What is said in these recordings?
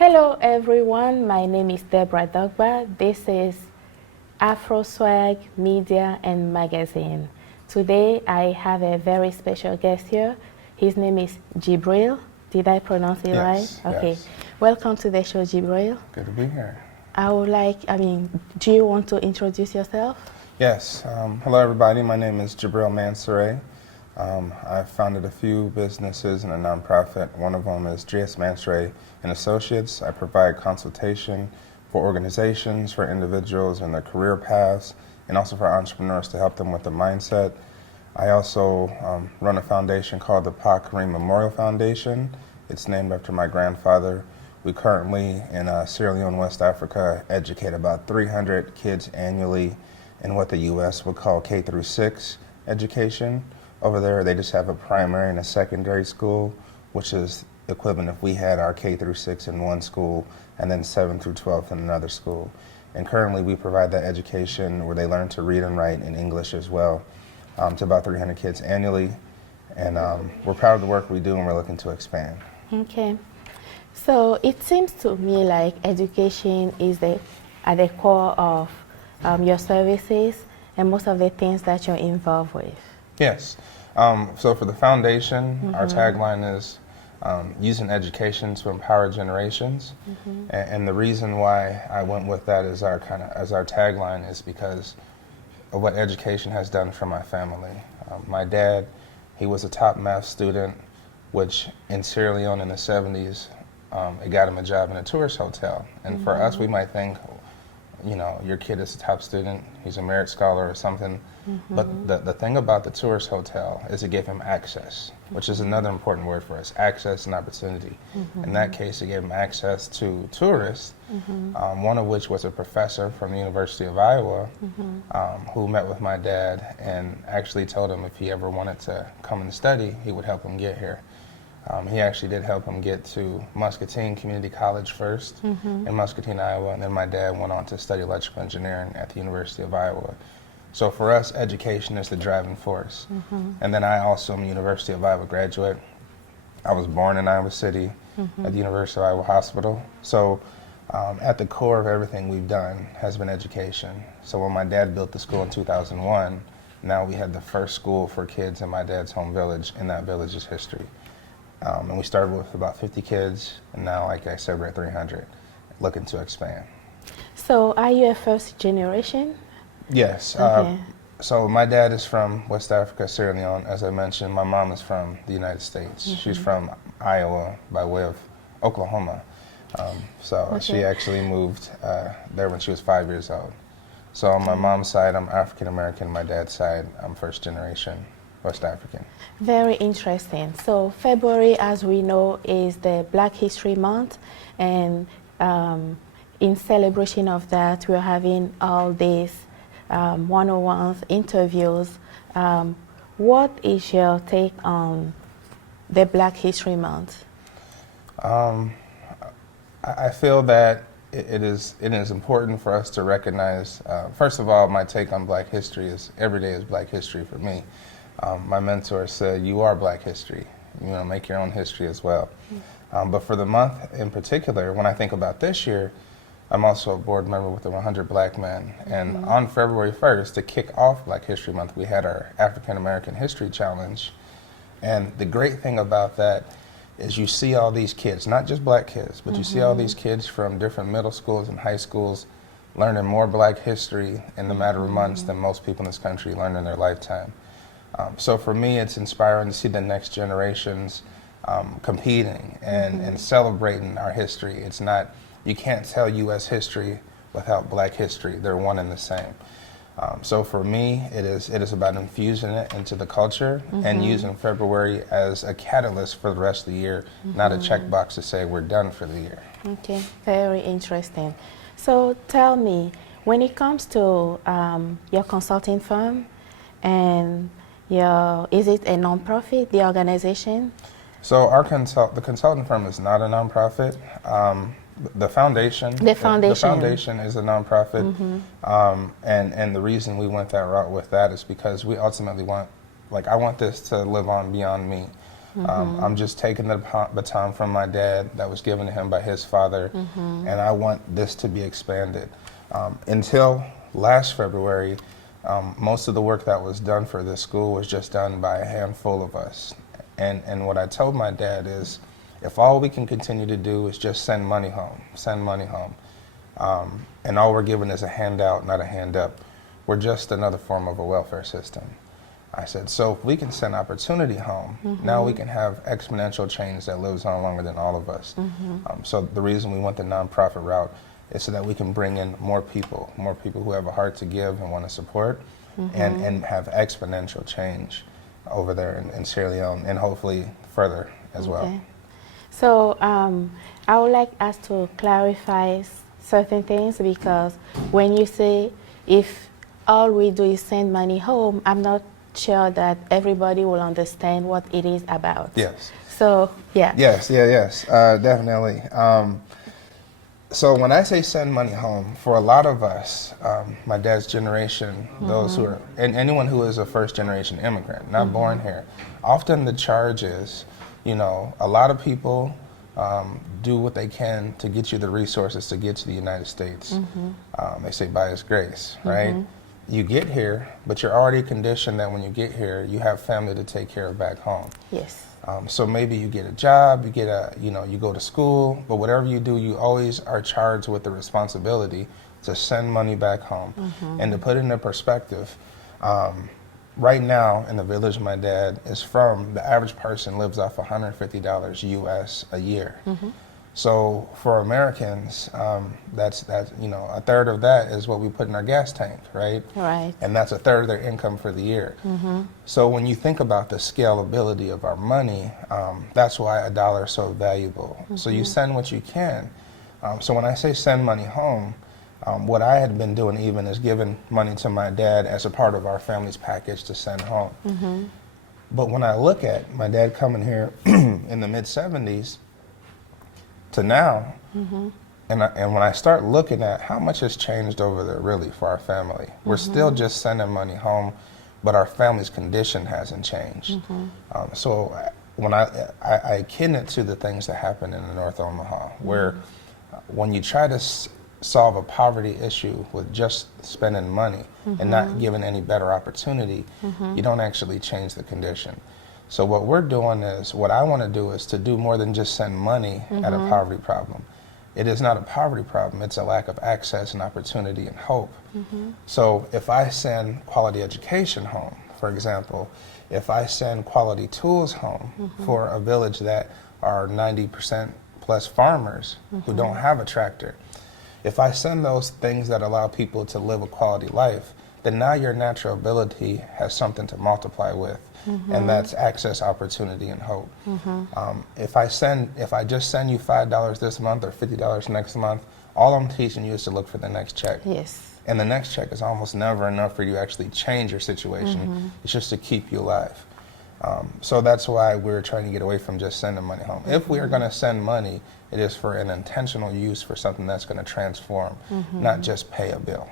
Hello everyone, my name is Deborah Dogba. This is Afro Swag Media and Magazine. Today I have a very special guest here. His name is Gibril. Did I pronounce it right? Okay. Yes. Welcome to the show, Gibril. Good to be here. Do you want to introduce yourself? Yes. Hello everybody, my name is Gibril Mansaray. I've founded a few businesses and a nonprofit. One of them is GS Mansaray and Associates. I provide consultation for organizations, for individuals in their career paths, and also for entrepreneurs to help them with the mindset. I also run a foundation called the Pa Kareem Memorial Foundation. It's named after my grandfather. We currently, in Sierra Leone, West Africa, educate about 300 kids annually in what the U.S. would call K through 6 education. Over there, they just have a primary and a secondary school, which is equivalent if we had our K through 6 in one school and then 7 through 12 in another school. And currently, we provide that education where they learn to read and write in English as well to about 300 kids annually. And we're proud of the work we do, and we're looking to expand. Okay. So it seems to me like education is at the core of your services and most of the things that you're involved with. Yes. So for the foundation, our tagline is using education to empower generations. And the reason why I went with that as our tagline is because of what education has done for my family. My dad, he was a top math student, which in Sierra Leone in the 70s, it got him a job in a tourist hotel. And for us, we might think, you know, your kid is a top student, he's a merit scholar or something. But the thing about the tourist hotel is it gave him access, which is another important word for us, access and opportunity. In that case, it gave him access to tourists, one of which was a professor from the University of Iowa who met with my dad and actually told him if he ever wanted to come and study, he would help him get here. He actually did help him get to Muscatine Community College first in Muscatine, Iowa, and then my dad went on to study electrical engineering at the University of Iowa. So for us, education is the driving force. And then I also am a University of Iowa graduate. I was born in Iowa City at the University of Iowa Hospital. So at the core of everything we've done has been education. So when my dad built the school in 2001, now we had the first school for kids in my dad's home village, and that village's history. And we started with about 50 kids, and now, like I said, we're at 300, looking to expand. So are you a first generation? Yes. Okay. So my dad is from West Africa, Sierra Leone. As I mentioned, my mom is from the United States. She's from Iowa by way of Oklahoma. She actually moved there when she was 5 years old. So on my mom's side, I'm African American. My dad's side, I'm first generation West African. Very interesting. So February, as we know, is the Black History Month, and in celebration of that, we're having all these one-on-ones, interviews. What is your take on the Black History Month? I feel that it is important for us to recognize, first of all, my take on Black history is every day is Black history for me. My mentor said, you are Black history. You know, make your own history as well. But for the month in particular, when I think about this year, I'm also a board member with the 100 Black Men. And on February 1st, to kick off Black History Month, we had our African American History Challenge. And the great thing about that is you see all these kids, not just Black kids, but you see all these kids from different middle schools and high schools learning more Black history in the matter of months than most people in this country learn in their lifetime. So for me, it's inspiring to see the next generations competing and celebrating our history. It's not, you can't tell U.S. history without Black history. They're one and the same. So for me, it is about infusing it into the culture and using February as a catalyst for the rest of the year, not a checkbox to say we're done for the year. Okay, very interesting. So tell me, when it comes to your consulting firm, and is it a nonprofit, the organization? So the consulting firm is not a nonprofit. The foundation is a nonprofit, and the reason we went that route with that is because we ultimately want, I want this to live on beyond me. I'm just taking the baton from my dad that was given to him by his father, and I want this to be expanded. Until last February, most of the work that was done for this school was just done by a handful of us. And what I told my dad is, if all we can continue to do is just send money home, and all we're given is a handout, not a hand up, we're just another form of a welfare system. I said, so if we can send opportunity home, now we can have exponential change that lives on longer than all of us. So the reason we went the nonprofit route is so that we can bring in more people who have a heart to give and want to support, and have exponential change over there in Sierra Leone, and hopefully further as well. So I would like us to clarify certain things, because when you say if all we do is send money home, I'm not sure that everybody will understand what it is about. Yes. So, yeah. Yes, definitely. So when I say send money home, for a lot of us, my dad's generation, those who are, and anyone who is a first generation immigrant, not born here, often the charge is, a lot of people do what they can to get you the resources to get to the United States. They say by His grace, right? You get here, but you're already conditioned that when you get here, you have family to take care of back home. Yes. So maybe you get a job, you get you go to school, but whatever you do, you always are charged with the responsibility to send money back home. And to put it into perspective, right now in the village my dad is from, the average person lives off $150 US a year. So for Americans, that's a third of that is what we put in our gas tank, right? Right. And that's a third of their income for the year. So when you think about the scalability of our money, that's why a dollar is so valuable. So you send what you can. So when I say send money home, what I had been doing even is giving money to my dad as a part of our family's package to send home. But when I look at my dad coming here in the mid-70s, to now, and when I start looking at how much has changed over there really for our family, we're still just sending money home, but our family's condition hasn't changed. So when I akin it to the things that happen in the North Omaha, where when you try to solve a poverty issue with just spending money and not giving any better opportunity, you don't actually change the condition. So what we're doing is, what I want to do is to do more than just send money at a poverty problem. It is not a poverty problem, it's a lack of access and opportunity and hope. So if I send quality education home, for example, if I send quality tools home for a village that are 90% plus farmers who don't have a tractor, if I send those things that allow people to live a quality life, then now your natural ability has something to multiply with. And that's access, opportunity, and hope. If I just send you $5 this month or $50 next month, all I'm teaching you is to look for the next check. Yes. And the next check is almost never enough for you to actually change your situation. It's just to keep you alive. So that's why we're trying to get away from just sending money home. If we are going to send money, it is for an intentional use for something that's going to transform, not just pay a bill.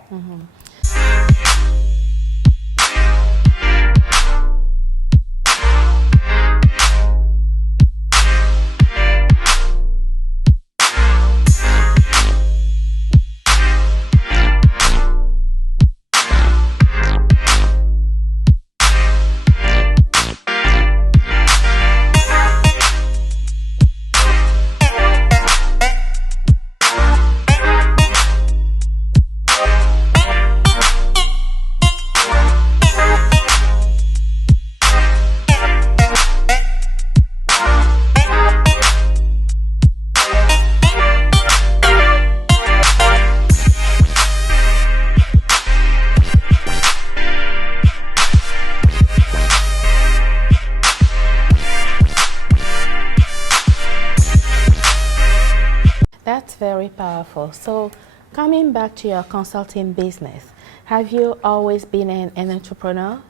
That's very powerful. So coming back to your consulting business, have you always been an entrepreneur?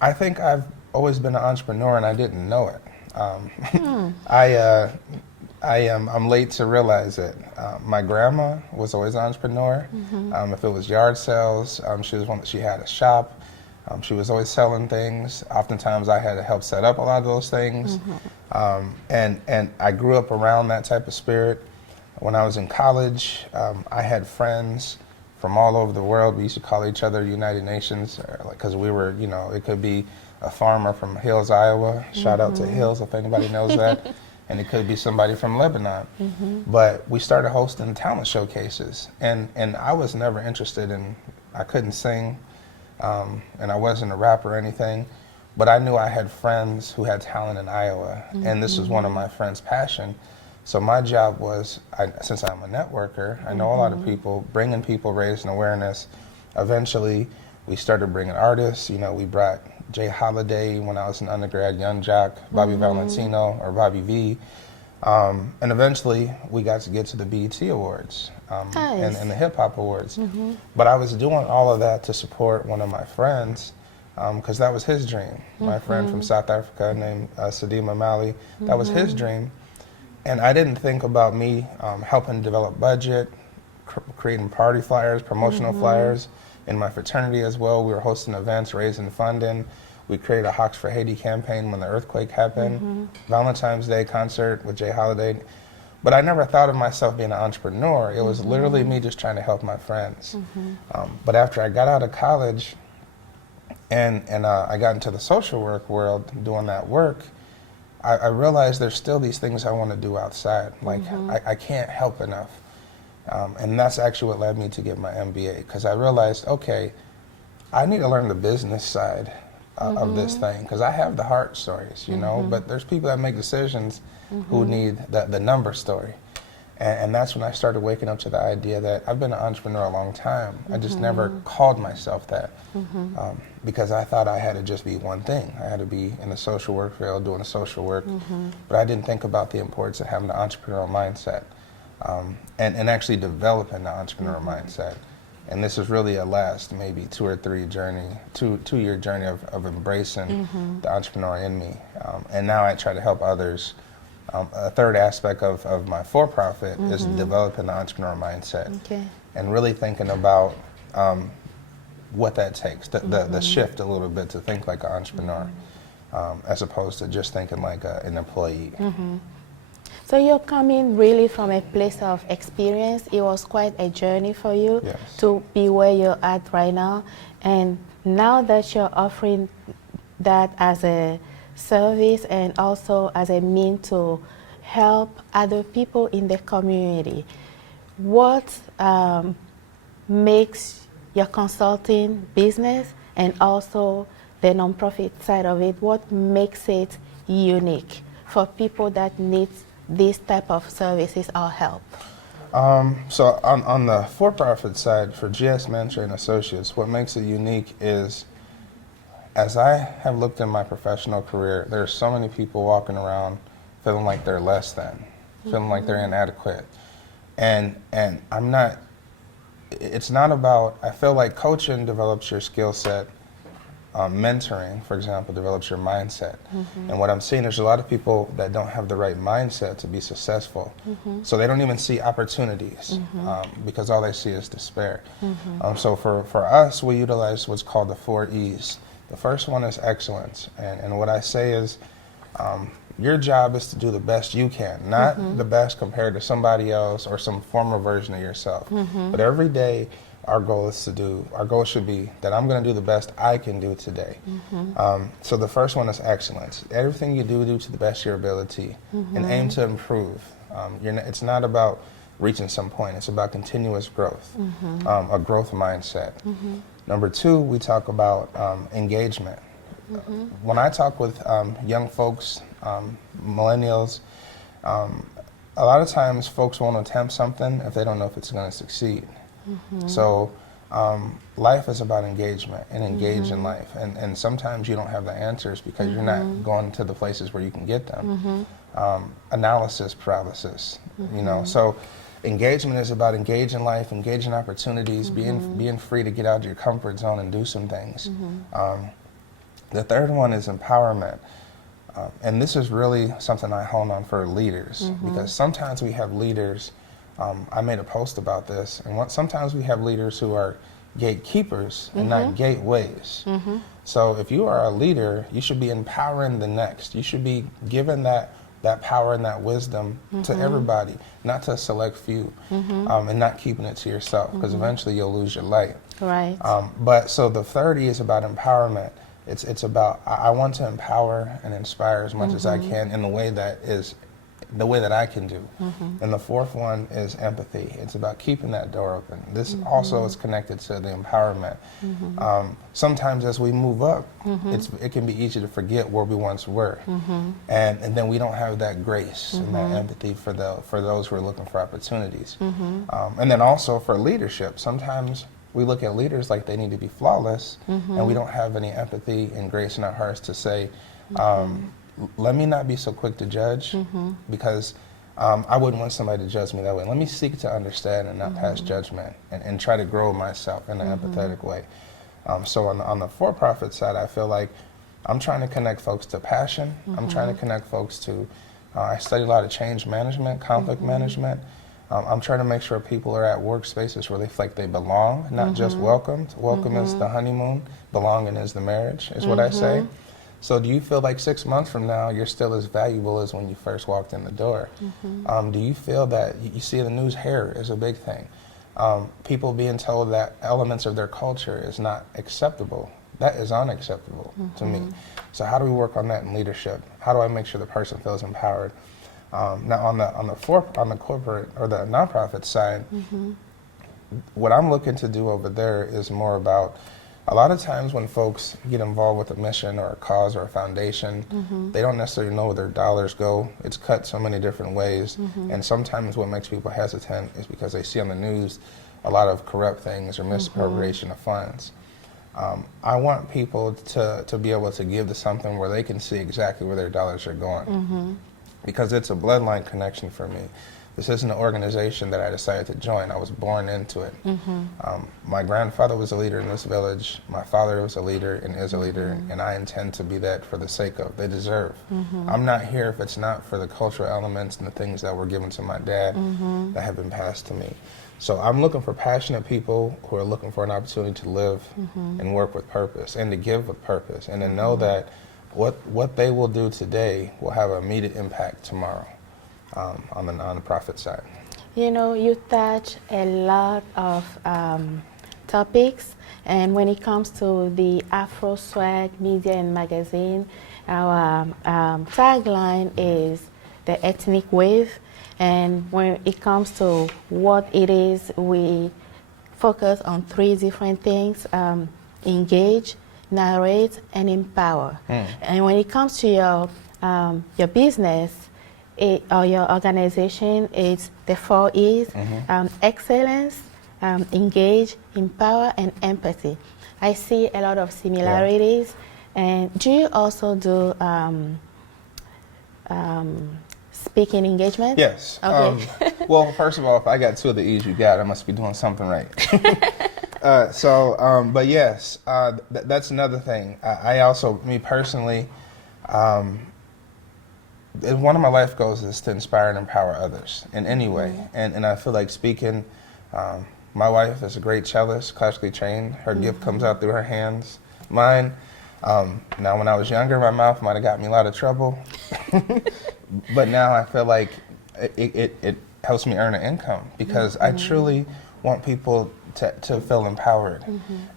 I think I've always been an entrepreneur and I didn't know it. I'm late to realize it. My grandma was always an entrepreneur. If it was yard sales, she had a shop. She was always selling things. Oftentimes I had to help set up a lot of those things. And I grew up around that type of spirit. When I was in college, I had friends from all over the world. We used to call each other United Nations because we were, you know, it could be a farmer from Hills, Iowa. Shout out to Hills if anybody knows that. And it could be somebody from Lebanon. But we started hosting talent showcases. And I was never interested in, I couldn't sing, and I wasn't a rapper or anything. But I knew I had friends who had talent in Iowa. And this was one of my friends' passion. So my job was, since I'm a networker, I know a lot of people, bringing people, raising awareness. Eventually, we started bringing artists. You know, we brought Jay Holiday when I was an undergrad, Young Jock, Bobby Valentino, or Bobby V. And eventually, we got to get to the BET Awards and the Hip Hop Awards. But I was doing all of that to support one of my friends, because that was his dream. My friend from South Africa named Sadim Mali, that was his dream. And I didn't think about me helping develop budget, creating party flyers, promotional flyers. In my fraternity as well, we were hosting events, raising funding. We created a Hawks for Haiti campaign when the earthquake happened, Valentine's Day concert with Jay Holiday. But I never thought of myself being an entrepreneur. It was literally me just trying to help my friends. But after I got out of college and I got into the social work world doing that work, I realized there's still these things I want to do outside. Like, I can't help enough. And that's actually what led me to get my MBA, because I realized, okay, I need to learn the business side of this thing, because I have the heart stories, you know, but there's people that make decisions who need the number story. And that's when I started waking up to the idea that I've been an entrepreneur a long time. I just never called myself that, because I thought I had to just be one thing. I had to be in the social work field doing the social work, but I didn't think about the importance of having the entrepreneurial mindset and actually developing the entrepreneurial mindset. And this is really a last maybe 2 or 3 journey, two-year journey of embracing the entrepreneur in me. And now I try to help others. A third aspect of my for-profit is developing the entrepreneur mindset and really thinking about what that takes, the shift a little bit to think like an entrepreneur as opposed to just thinking like an employee. So you're coming really from a place of experience. It was quite a journey for you to be where you're at right now. And now that you're offering that as a service and also as a means to help other people in the community, what makes your consulting business and also the nonprofit side of it, what makes it unique for people that need this type of services or help? So on the for-profit side, for GS Mansaray and Associates, what makes it unique is, as I have looked in my professional career, there are so many people walking around feeling like they're less than, feeling like they're inadequate. And I'm not, it's not about, I feel like coaching develops your skill set. Mentoring, for example, develops your mindset. And what I'm seeing, there's a lot of people that don't have the right mindset to be successful. So they don't even see opportunities because all they see is despair. So for us, we utilize what's called the 4 E's. The first one is excellence. And what I say is, your job is to do the best you can, not the best compared to somebody else or some former version of yourself. But every day, our goal should be that I'm going to do the best I can do today. So the first one is excellence. Everything you do to the best of your ability and aim to improve. It's not about reaching some point, it's about continuous growth, a growth mindset. Number 2, we talk about engagement. When I talk with young folks, millennials, a lot of times folks won't attempt something if they don't know if it's going to succeed. So life is about engagement and engage in life. And sometimes you don't have the answers because you're not going to the places where you can get them. Analysis paralysis, you know. So engagement is about engaging life, engaging opportunities, being free to get out of your comfort zone and do some things. The third one is empowerment. And this is really something I hone on for leaders, because sometimes we have leaders, I made a post about this, and sometimes we have leaders who are gatekeepers and not gateways. So if you are a leader, you should be empowering the next. You should be giving that power and that wisdom to everybody, not to a select few, and not keeping it to yourself, because eventually you'll lose your light. Right. But so the 30 is about empowerment. It's about, I want to empower and inspire as much as I can in the way that I can do. And the fourth one is empathy. It's about keeping that door open. This also is connected to the empowerment. Sometimes as we move up, it can be easy to forget where we once were. And then we don't have that grace and that empathy for those who are looking for opportunities. And then also for leadership, sometimes we look at leaders like they need to be flawless, and we don't have any empathy and grace in our hearts to say, let me not be so quick to judge, because I wouldn't want somebody to judge me that way. Let me seek to understand and not pass judgment, and try to grow myself in an empathetic way. So on the for-profit side, I feel like I'm trying to connect folks to passion. I'm trying to connect folks to, I study a lot of change management, conflict management. I'm trying to make sure people are at workspaces where they feel like they belong, not just welcomed. Welcome is the honeymoon, belonging is the marriage, is what I say. So do you feel like 6 months from now you're still as valuable as when you first walked in the door? Do you feel that, you see in the news, hair is a big thing. People being told that elements of their culture is not acceptable. That is unacceptable to me. So how do we work on that in leadership? How do I make sure the person feels empowered? Now on the corporate or the nonprofit side, what I'm looking to do over there is more about, a lot of times when folks get involved with a mission or a cause or a foundation, they don't necessarily know where their dollars go. It's cut so many different ways, and sometimes what makes people hesitant is because they see on the news a lot of corrupt things or misappropriation of funds. I want people to be able to give to something where they can see exactly where their dollars are going, because it's a bloodline connection for me. This isn't an organization that I decided to join. I was born into it. My grandfather was a leader in this village. My father was a leader and is a leader, and I intend to be that for the sake of, they deserve. I'm not here if it's not for the cultural elements and the things that were given to my dad that have been passed to me. So I'm looking for passionate people who are looking for an opportunity to live and work with purpose and to give with purpose, and to know that what they will do today will have an immediate impact tomorrow. On the nonprofit side. You know, you touch a lot of topics, and when it comes to the Afro Swag Media Magazine, our tagline is the ethnic wave, and when it comes to what it is, we focus on 3 different things: engage, narrate, and empower. And when it comes to your business, or your organization, it's the 4 E's: excellence, engage, empower, and empathy. I see a lot of similarities. And do you also do speaking engagement? Yes. Okay. Well, first of all, if I got 2 of the E's you got, I must be doing something right. But yes, that's another thing. I also, me personally, one of my life goals is to inspire and empower others in any way. And I feel like speaking, my wife is a great cellist, classically trained. Her gift comes out through her hands. Mine, now when I was younger, my mouth might have got me a lot of trouble. But now I feel like it helps me earn an income, because I truly want people to feel empowered.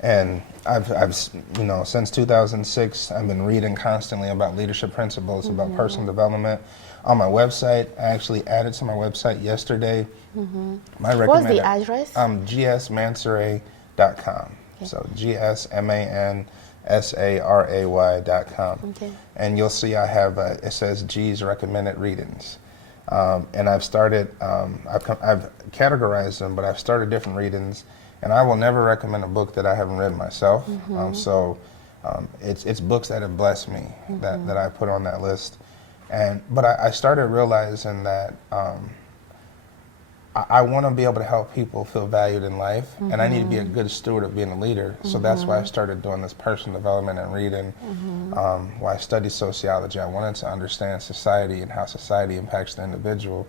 And I've since 2006, I've been reading constantly about leadership principles, about personal development. On my website, I actually added to my website yesterday. What's the address? gsmansaray.com. So gsmansaray.com. Okay. And you'll see I have, it says G's recommended readings. And I've started, I've categorized them, but I've started different readings. And I will never recommend a book that I haven't read myself. It's books that have blessed me that I put on that list. But I started realizing that I want to be able to help people feel valued in life, and I need to be a good steward of being a leader. So that's why I started doing this personal development and reading. Why I studied sociology. I wanted to understand society and how society impacts the individual,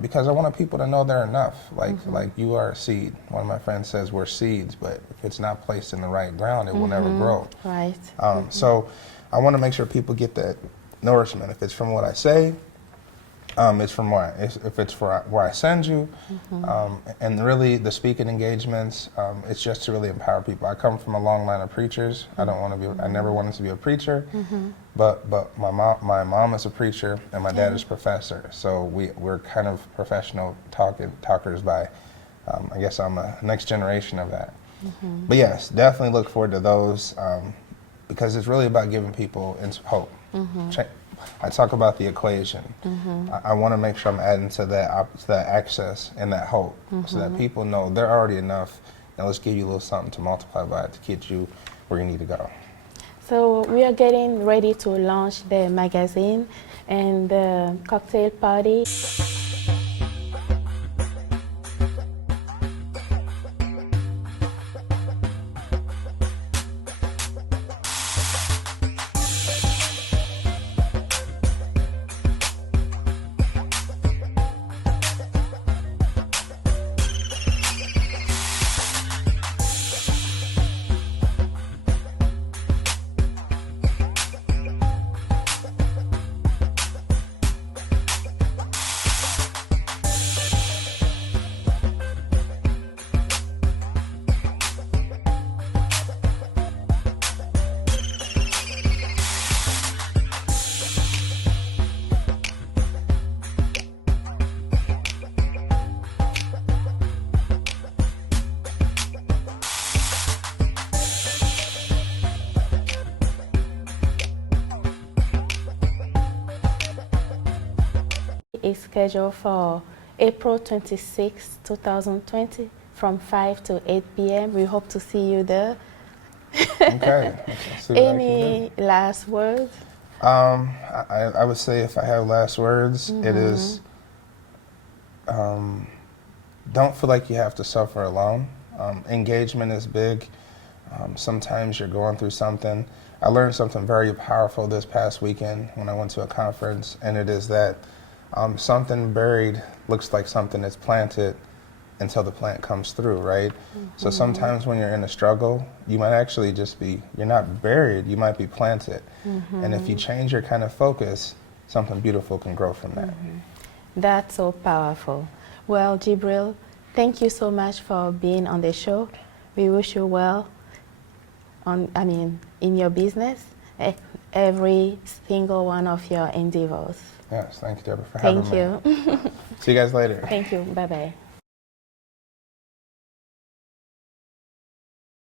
because I wanted people to know they're enough. Like you are a seed. One of my friends says we're seeds, but if it's not placed in the right ground, it will never grow. Right. So I want to make sure people get that nourishment. If it's from what I say, it's from if it's for where I send you, and really the speaking engagements, it's just to really empower people. I come from a long line of preachers. I never wanted to be a preacher, but my mom is a preacher and my dad is a professor. So we're kind of professional talkers by, I guess I'm a next generation of that. But yes, definitely look forward to those, because it's really about giving people hope. I talk about the equation. I want to make sure I'm adding to that access and that hope, so that people know they're already enough. Now let's give you a little something to multiply by to get you where you need to go. So we are getting ready to launch the magazine and the cocktail party. Is scheduled for April 26, 2020 from 5 to 8 p.m. We hope to see you there. Okay. Any last words? I would say if I have last words, it is don't feel like you have to suffer alone. Engagement is big. Sometimes you're going through something. I learned something very powerful this past weekend when I went to a conference, and it is that something buried looks like something that's planted until the plant comes through, right? So sometimes when you're in a struggle, you might actually you're not buried, you might be planted. And if you change your kind of focus, something beautiful can grow from that. That's so powerful. Well, Gibril, thank you so much for being on the show. We wish you well in your business, every single one of your endeavors. Yes, thank you, Deborah, for having me. Thank you. See you guys later. Thank you. Bye-bye.